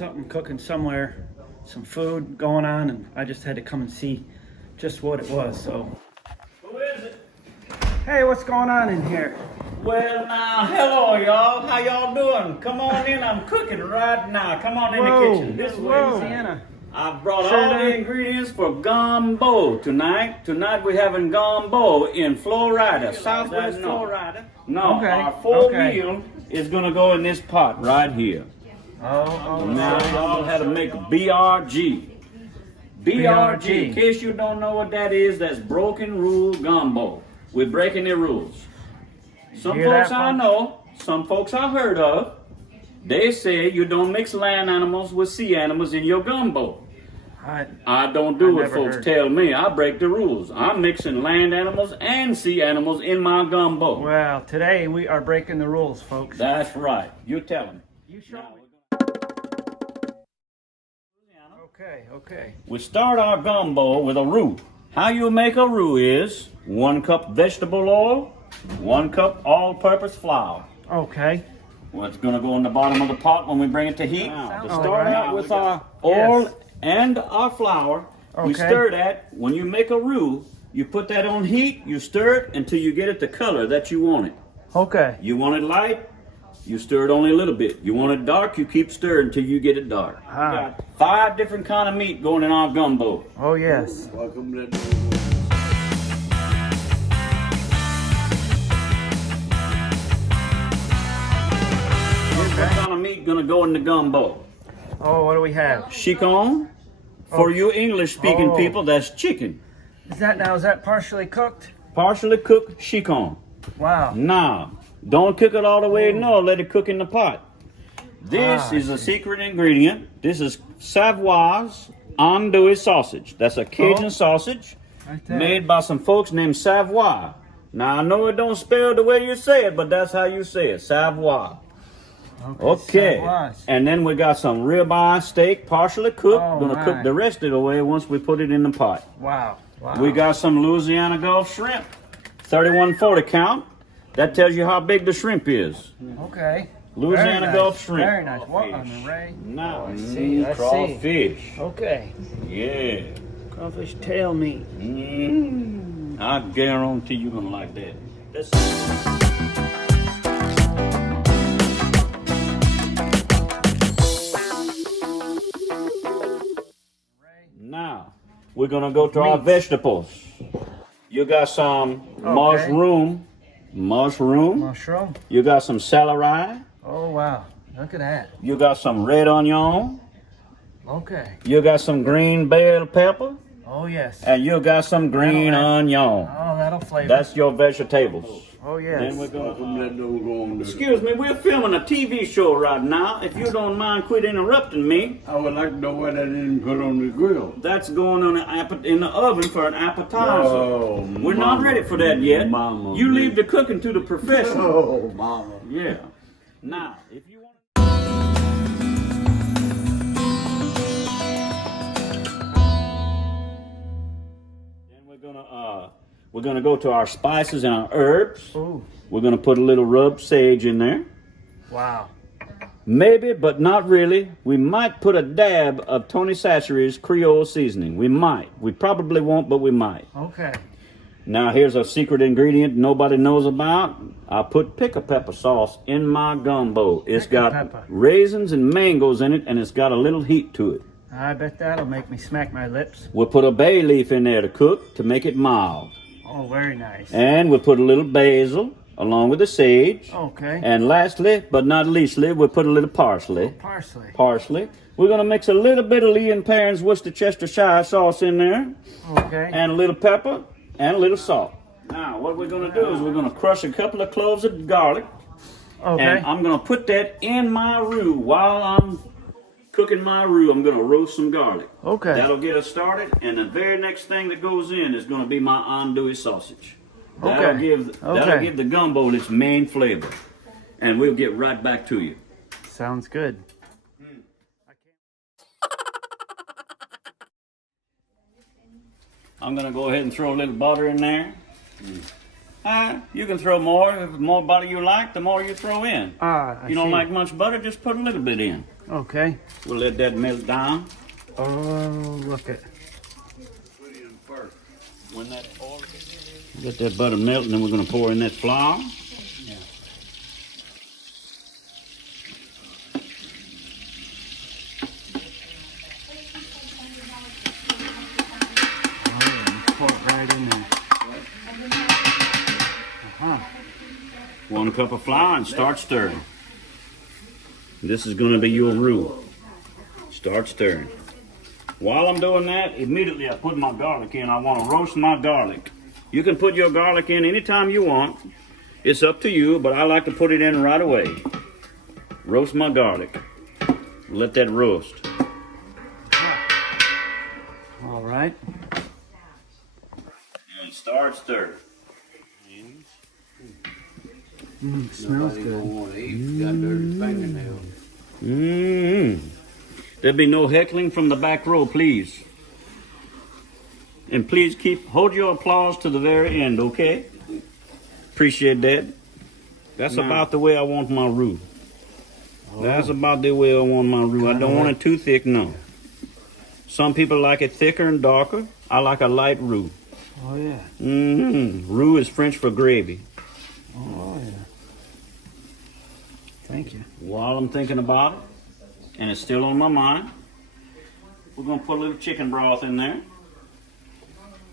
something cooking somewhere, some food going on, and I just had to come and see just what it was. So, Who is it? hey, what's going on in here? Well, now, hello, y'all. How y'all doing? Come on in. I'm cooking right now. Come on in the kitchen. This way. Louisiana. I've brought Sure all the did. ingredients for gumbo tonight. Tonight we're having gumbo in Florida, Southwest Florida. No, Okay, our full okay. meal is gonna go in this pot right here. Oh, Now y'all had to make BRG. BRG. In case you don't know what that is, that's broken rule gumbo. We're breaking the rules. Some Hear that, folks I folks? know, some folks I heard of, they say you don't mix land animals with sea animals in your gumbo. I don't do what never folks heard. tell me. I break the rules. I'm mixing land animals and sea animals in my gumbo. Well, today we are breaking the rules, folks. That's right. You tell them. You show me. Okay. We start our gumbo with a roux. How you make a roux is 1 cup vegetable oil, 1 cup all-purpose flour. Okay. What's going to go in the bottom of the pot when we bring it to heat? To All start right. out with our oil Yes. and our flour, we Okay. stir that. When you make a roux, you put that on heat, you stir it until you get it the color that you want it. Okay. You want it light, you stir it only a little bit. You want it dark, you keep stirring until you get it dark. We got 5 different kind of meat going in our gumbo. Oh, yes. Welcome to What kind of meat gonna go in the gumbo? Oh, what do we have? Chicken. For you English-speaking Oh. people, that's chicken. Is that partially cooked? Partially cooked chicken. Wow. Now, don't cook it all the way. No, let it cook in the pot. This I is a secret ingredient. This is Savoy's andouille sausage. That's a Cajun sausage Right there. made by some folks named Savoy. Now, I know it don't spell the way you say it, but that's how you say it, Savoy. Okay, Savoy's. and then we got some ribeye steak, partially cooked. Oh, Gonna cook my. the rest of the way once we put it in the pot. Wow. We got some Louisiana Gulf shrimp, 3140 count. That tells you how big the shrimp is. Okay. Louisiana Very nice. Gulf shrimp. Very nice. What an array. Now, I see. crawfish. Okay. Yeah. Crawfish tail meat. I guarantee you're gonna like that. That's Now, we're gonna go to our vegetables. You got some mushroom. Mushroom. You got some celery. Oh, wow. Look at that. You got some red onion. Okay. You got some green bell pepper. Oh, yes. And you got some green onion. Oh, that'll flavor. That's your vegetables. Oh, yes. Then we're gonna. welcome to don't go on there. Excuse me, we're filming a TV show right now. If you don't mind, quit interrupting me. I would like to know why they didn't put on the grill. That's going on in the oven for an appetizer. Oh, We're not ready for that yet. Mama, You leave the cooking to the professional. Oh, mama. Yeah. Now, if you want. Then we're gonna go to our spices and our herbs. Ooh. We're gonna put a little rubbed sage in there. Wow. Maybe, but not really. We might put a dab of Tony Chachere's Creole seasoning. We might. We probably won't, but we might. Okay. Now, here's a secret ingredient nobody knows about. I put pickle pepper sauce in my gumbo. It's Pickle got pepper. raisins and mangoes in it, and it's got a little heat to it. I bet that'll make me smack my lips. We'll put a bay leaf in there to cook to make it mild. Oh, very nice. And we'll put a little basil along with the sage. Okay. And lastly, but not leastly, we'll put a little parsley. Parsley. We're going to mix a little bit of Lee and Perrin's Worcestershire sauce in there, Okay. and a little pepper, and a little salt. Now, what we're going to do is we're going to crush a couple of cloves of garlic, Okay. and I'm going to put that in my roux. While I'm cooking my roux, I'm going to roast some garlic. Okay. That'll get us started, and the very next thing that goes in is going to be my andouille sausage. That'll give the gumbo its main flavor, and we'll get right back to you. Sounds good. I'm gonna go ahead and throw a little butter in there. You can throw more. The more butter you like, the more you throw in. Ah, you don't like much butter, just put a little bit in. Okay. We'll let that melt down. Oh, look at. Put it in first. When that oil get that butter melt, and then we're going to pour in that flour. Yeah. Oh, pour it right in there. 1 cup of flour and start stirring. This is going to be your roux. Start stirring. While I'm doing that, immediately I put my garlic in. I want to roast my garlic. You can put your garlic in anytime you want. It's up to you, but I like to put it in right away. Roast my garlic. Let that roast. All right. And start stirring. Smells Nobody good. gonna want to eat. You got dirty fingernails. There'll be no heckling from the back row, please. And please hold your applause to the very end, okay? Appreciate that. That's about the way I want my roux. That's about the way I want my roux. I don't want it too thick, no. Some people like it thicker and darker. I like a light roux. Oh, yeah. Roux is French for gravy. Oh, yeah. Thank you. While I'm thinking about it, and it's still on my mind, we're going to put a little chicken broth in there.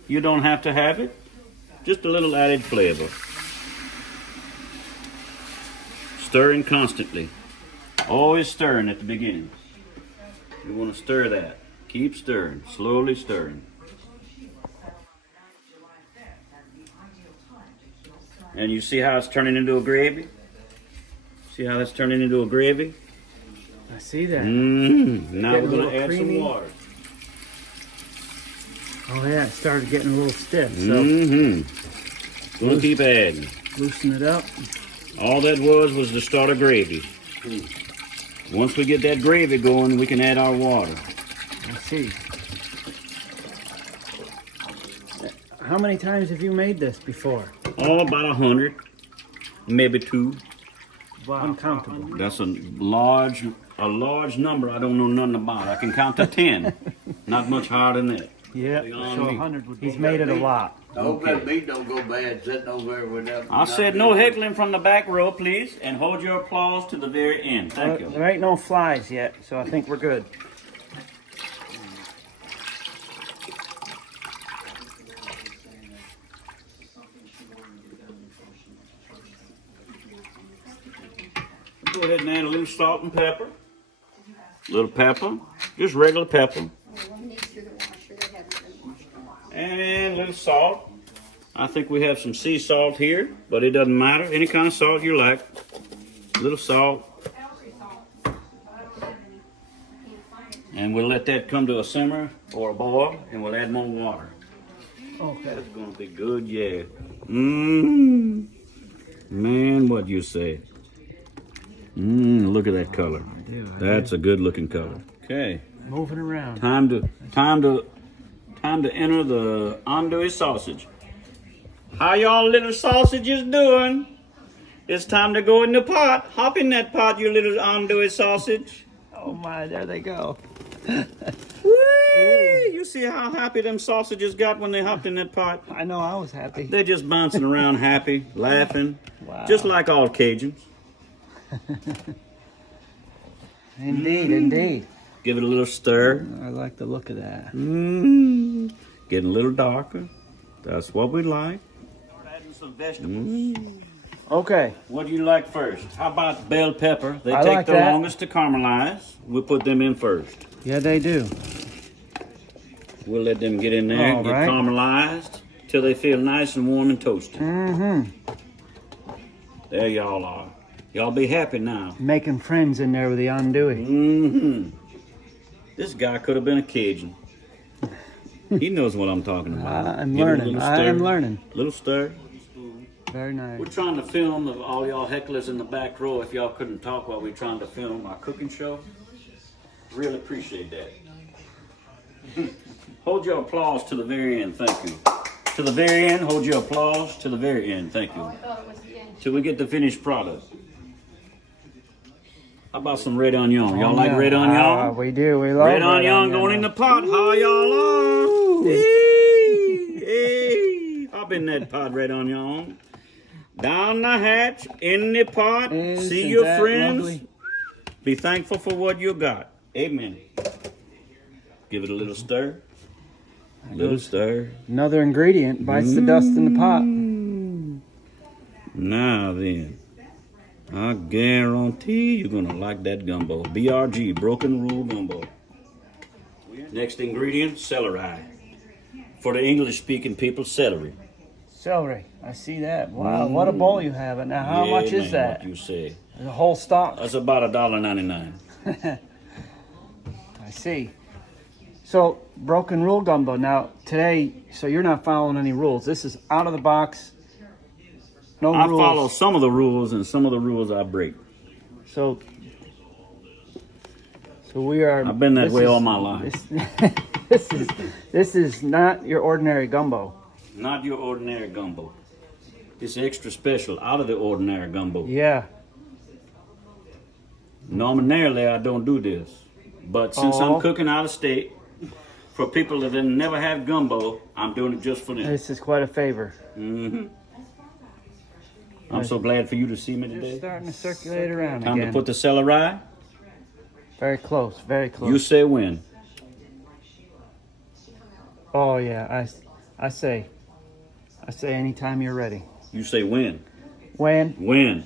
You don't have to have it, just a little added flavor. Stirring constantly. Always stirring at the beginning. You want to stir that. Keep stirring, slowly stirring. And you see how it's turning into a gravy? See how that's turning into a gravy? I see that. Now Getting we're a going little to add creamy. some water. Oh, yeah. It started getting a little stiff. So Going to keep adding. loosen it up. All that was the start of gravy. Once we get that gravy going, we can add our water. I see. How many times have you made this before? Oh, about 100, maybe 2. Wow. Uncountable. That's a large number I don't know nothing about. I can count to 10. Not much higher than that. Yeah, Beyond so me. 100 would be. He's made it a lot. I hope that meat don't go bad sitting over there without. I said no heckling from the back row, please, and hold your applause to the very end. Thank you. There ain't no flies yet, so I think we're good. Go ahead and add a little salt and pepper. Little pepper, just regular pepper. And a little salt. I think we have some sea salt here, but it doesn't matter. Any kind of salt you like. A little salt. And we'll let that come to a simmer or a boil, and we'll add more water. Okay. That's gonna be good, yeah. Man, what you say? Look at that color. That's a good looking color. Okay. Moving around. Time to enter the andouille sausage. How y'all little sausages doing? It's time to go in the pot. Hop in that pot, you little andouille sausage. Oh my, there they go. Whee! You see how happy them sausages got when they hopped in that pot? I know, I was happy. They're just bouncing around happy, laughing. Wow. Just like all Cajuns. Indeed, indeed. Give it a little stir. I like the look of that. Getting a little darker. That's what we like. Adding some vegetables. Okay. What do you like first? How about bell pepper? They I take like the that. longest to caramelize. We'll put them in first. Yeah, they do. We'll let them get in there, All get right. caramelized till they feel nice and warm and toasty. There y'all are. Y'all be happy now. Making friends in there with the andouille. This guy could have been a Cajun. He knows what I'm talking about. I'm Give it a learning. little I stir. am learning. Little stir. Very nice. We're trying to film all y'all hecklers in the back row. If y'all couldn't talk while we're trying to film our cooking show, really appreciate that. Hold your applause to the very end. Thank you. To the very end. Hold your applause to the very end. Thank you. Oh, I thought it was the end. Till we get the finished product. How about some red onion? Y'all like red onion? We do. We love Red onion going in the pot. How y'all are? Hey, hey. Hop in that pot, red onion. Down the hatch, in the pot. See your friends. Lovely? Be thankful for what you got. Amen. Give it a little stir. Little stir. Another ingredient bites the dust in the pot. Now then, I guarantee you're gonna like that gumbo. BRG, Broken Rule Gumbo. Next ingredient, celery. For the English-speaking people, celery. Celery. I see that. Wow, what a bowl you have. Now, how Yeah, much is man, that? What you say? The whole stock. That's about $1.99. I see. So, broken rule gumbo. Now, today, so you're not following any rules. This is out of the box. No I rules. follow some of the rules, and some of the rules I break. So we are. I've been that this way is- all my life. This is not your ordinary gumbo. Not your ordinary gumbo. It's extra special, out of the ordinary gumbo. Yeah. Normally, I don't do this. But since Oh. I'm cooking out of state, for people that didn't never have gumbo, I'm doing it just for them. This is quite a favor. I'm so glad for you to see me Just today. starting to circulate around Time again. to put the celery. Very close. Very close. You say when. Oh yeah. I say anytime you're ready. You say when. When? When.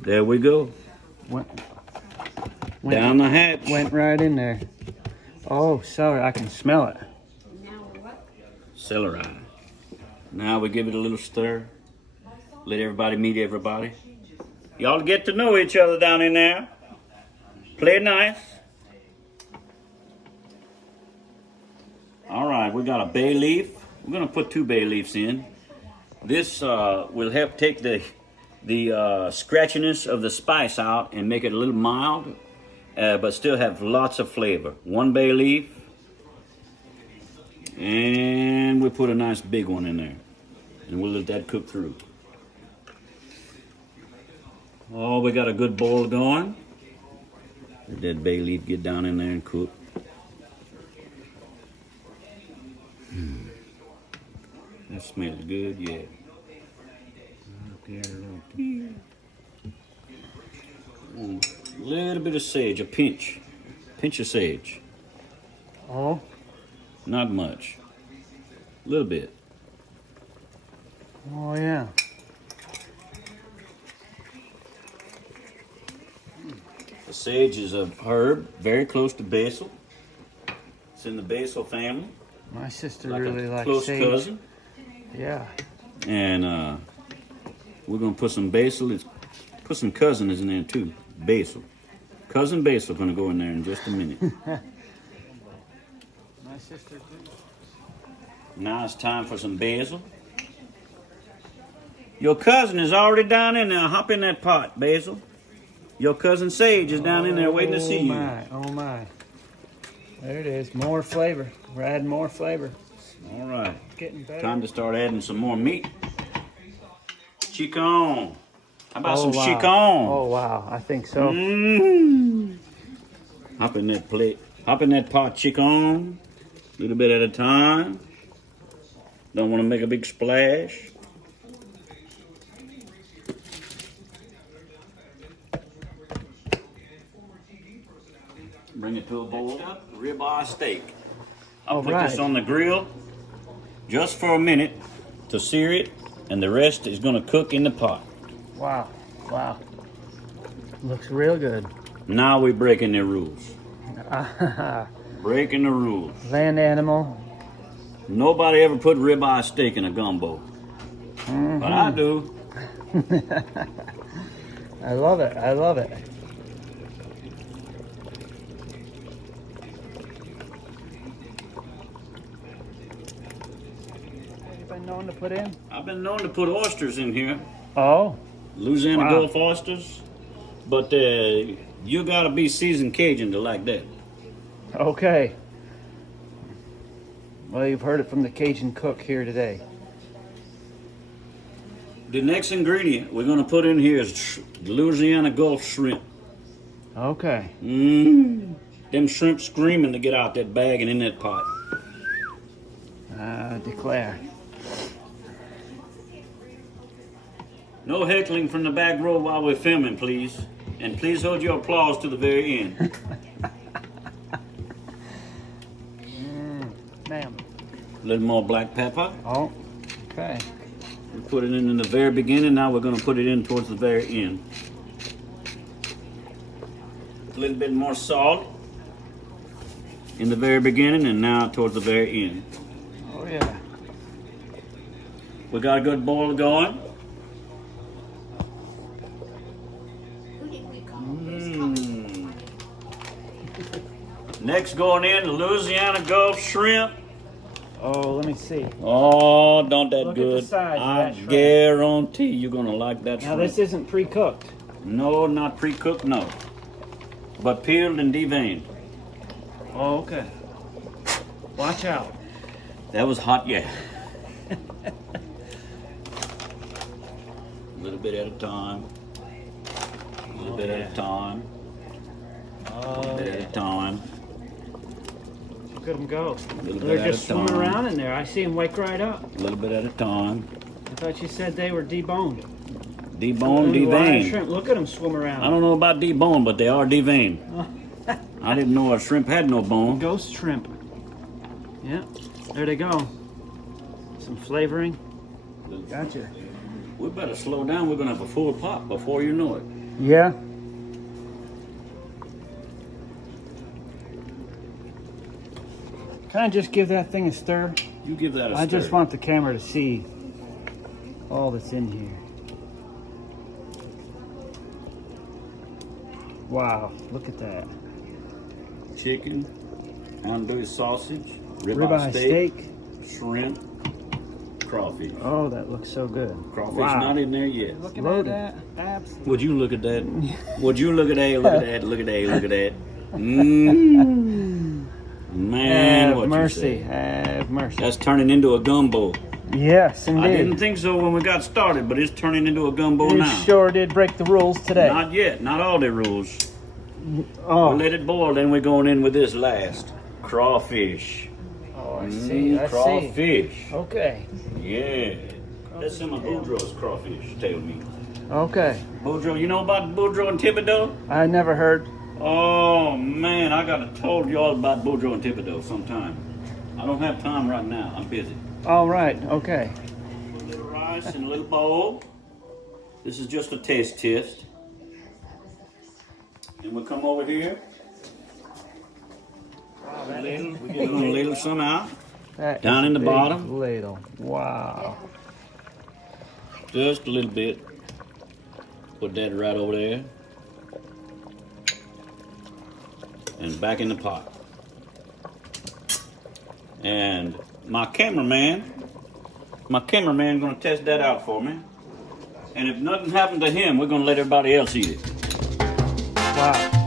There we go. When? Down the hatch. Went right in there. Oh, sorry, I can smell it. Now what? Celery. Now we give it a little stir. Let everybody meet everybody. Y'all get to know each other down in there. Play nice. All right, we got a bay leaf. We're gonna put 2 bay leaves in. This will help take the scratchiness of the spice out and make it a little mild, but still have lots of flavor. 1 bay leaf, and we put a nice big one in there, and we'll let that cook through. Oh, we got a good boil going. Let that bay leaf get down in there and cook. That smells good, yeah. A little bit of sage, a pinch of sage. Oh. Not much. A little bit. Oh yeah. The sage is a herb very close to basil. It's in the basil family. My sister Like really a likes close sage. cousin. Yeah. And we're gonna put some basil. Put some cousin in there too. Basil. Cousin basil gonna go in there in just a minute. My sister too. Now it's time for some basil. Your cousin is already down in there. Hop in that pot, Basil. Your cousin Sage is down in there waiting to see you. Oh my. There it is. More flavor. We're adding more flavor. All right. It's getting better. Time to start adding some more meat. Chicken. How about some wow. chicken? Oh wow. I think so. Mm. Hop in that plate. Hop in that pot, chicken. A little bit at a time. Don't want to make a big splash. Bring it to a boil. Ribeye steak. I'll put this on the grill just for a minute to sear it, and the rest is going to cook in the pot. Wow. Wow. Looks real good. Now we're breaking the rules. Breaking the rules. Land animal. Nobody ever put ribeye steak in a gumbo. But I do. I love it. I love it. You've been known to put in? I've been known to put oysters in here. Oh. Louisiana Wow. Gulf oysters. But you got to be seasoned Cajun to like that. Okay. Well, you've heard it from the Cajun cook here today. The next ingredient we're gonna put in here is Louisiana Gulf shrimp. Okay. Them shrimp screaming to get out that bag and in that pot. Declare. No heckling from the back row while we're filming, please. And please hold your applause to the very end. Ma'am. A little more black pepper. Oh, okay. We put it in the very beginning. Now we're going to put it in towards the very end. A little bit more salt in the very beginning and now towards the very end. Oh, yeah. We got a good boil going. Who did we call Next going in, the Louisiana Gulf shrimp. Oh, let me see. Oh, don't that Look at the good. size of I that shrimp. guarantee you're going to like that Now, shrimp. this isn't pre-cooked. No, not pre-cooked, no. But peeled and deveined. Oh, okay. Watch out. That was hot, yeah. A little bit at a time. A little bit at a time. A little bit at a time. Look at them go. Little They're bit at just a swimming time. around in there. I see them wake right up. A little bit at a time. I thought you said they were deboned. Deboned, Ooh, live deveined. shrimp. Look at them swim around. I don't know about deboned, but they are deveined. I didn't know a shrimp had no bone. Ghost shrimp. Yeah, there they go. Some flavoring. Gotcha. We better slow down. We're gonna have a full pot before you know it. Yeah. Can I just give that thing a stir? You give that a I just stir. want the camera to see all that's in here. Wow, look at that. Chicken, andouille sausage, Ribeye steak. shrimp, crawfish. Oh, that looks so good. Crawfish Wow. not in there yet. Looking Loaded. at that, abs. Would you look at that? Would you look at that? Look at that. Look at that. Look at that. Man, Have what mercy, you say? have mercy. That's turning into a gumbo. Yes, indeed. I didn't think so when we got started, but it's turning into a gumbo You now. sure did break the rules today. Not yet. Not all the rules. Oh, We'll let it boil, then we're going in with this last. Crawfish. oh, I see. I see. Crawfish. Okay. Yeah. That's some of Boudreaux's crawfish, tell me. Okay. Boudreaux, you know about Boudreaux and Thibodeau? I never heard. Oh man, I gotta told you all about Boudreaux and Thibodeau sometime. I don't have time right now. I'm busy. All right. Okay. Put a little rice in a little bowl. This is just a taste test. And we'll come over here. We're gonna ladle some out. That Down is in the a big bottom. ladle. Wow. Just a little bit. Put that right over there. And back in the pot. And my cameraman gonna test that out for me. And if nothing happened to him, we're gonna let everybody else eat it. Wow.